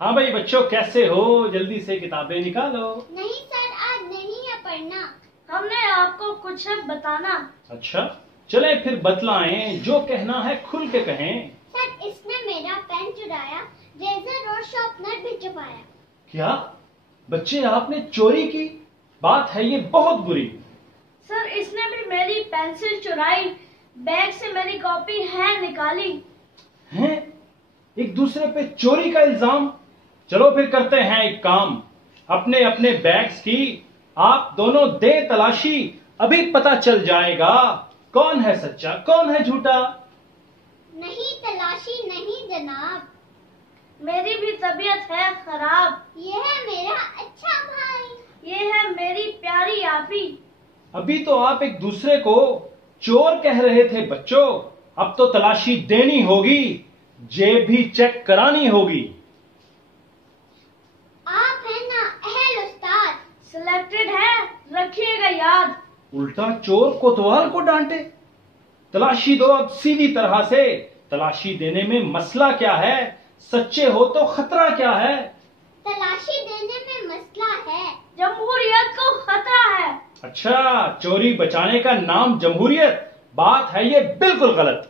हाँ भाई बच्चों, कैसे हो? जल्दी से किताबें निकालो। नहीं सर, आज नहीं है पढ़ना। हमने आपको कुछ बताना। अच्छा, चले फिर बतलाएं, जो कहना है खुल के कहें। सर, इसने मेरा पेन चुराया, रेजर और शार्पनर भी छुपाया। क्या बच्चे, आपने चोरी की? बात है ये बहुत बुरी। सर, इसने भी मेरी पेंसिल चुराई, बैग से मेरी कॉपी है निकाली। हैं? एक दूसरे पे चोरी का इल्जाम। चलो फिर करते हैं एक काम, अपने अपने बैग्स की आप दोनों दे तलाशी। अभी पता चल जाएगा कौन है सच्चा कौन है झूठा। नहीं तलाशी नहीं जनाब, मेरी भी तबीयत है खराब। ये है मेरा अच्छा भाई, ये है मेरी प्यारी आपी। अभी तो आप एक दूसरे को चोर कह रहे थे बच्चों, अब तो तलाशी देनी होगी, जेब भी चेक करानी होगी। आप है ना अहल उस्ताद। सिलेक्टेड है, रखिएगा याद। उल्टा चोर कोतवाल को डांटे। तलाशी दो अब सीधी तरह से। तलाशी देने में मसला क्या है? सच्चे हो तो खतरा क्या है? तलाशी देने में मसला है, जमहूरियत को खतरा है। अच्छा, चोरी बचाने का नाम जमहूरियत? बात है ये बिल्कुल गलत।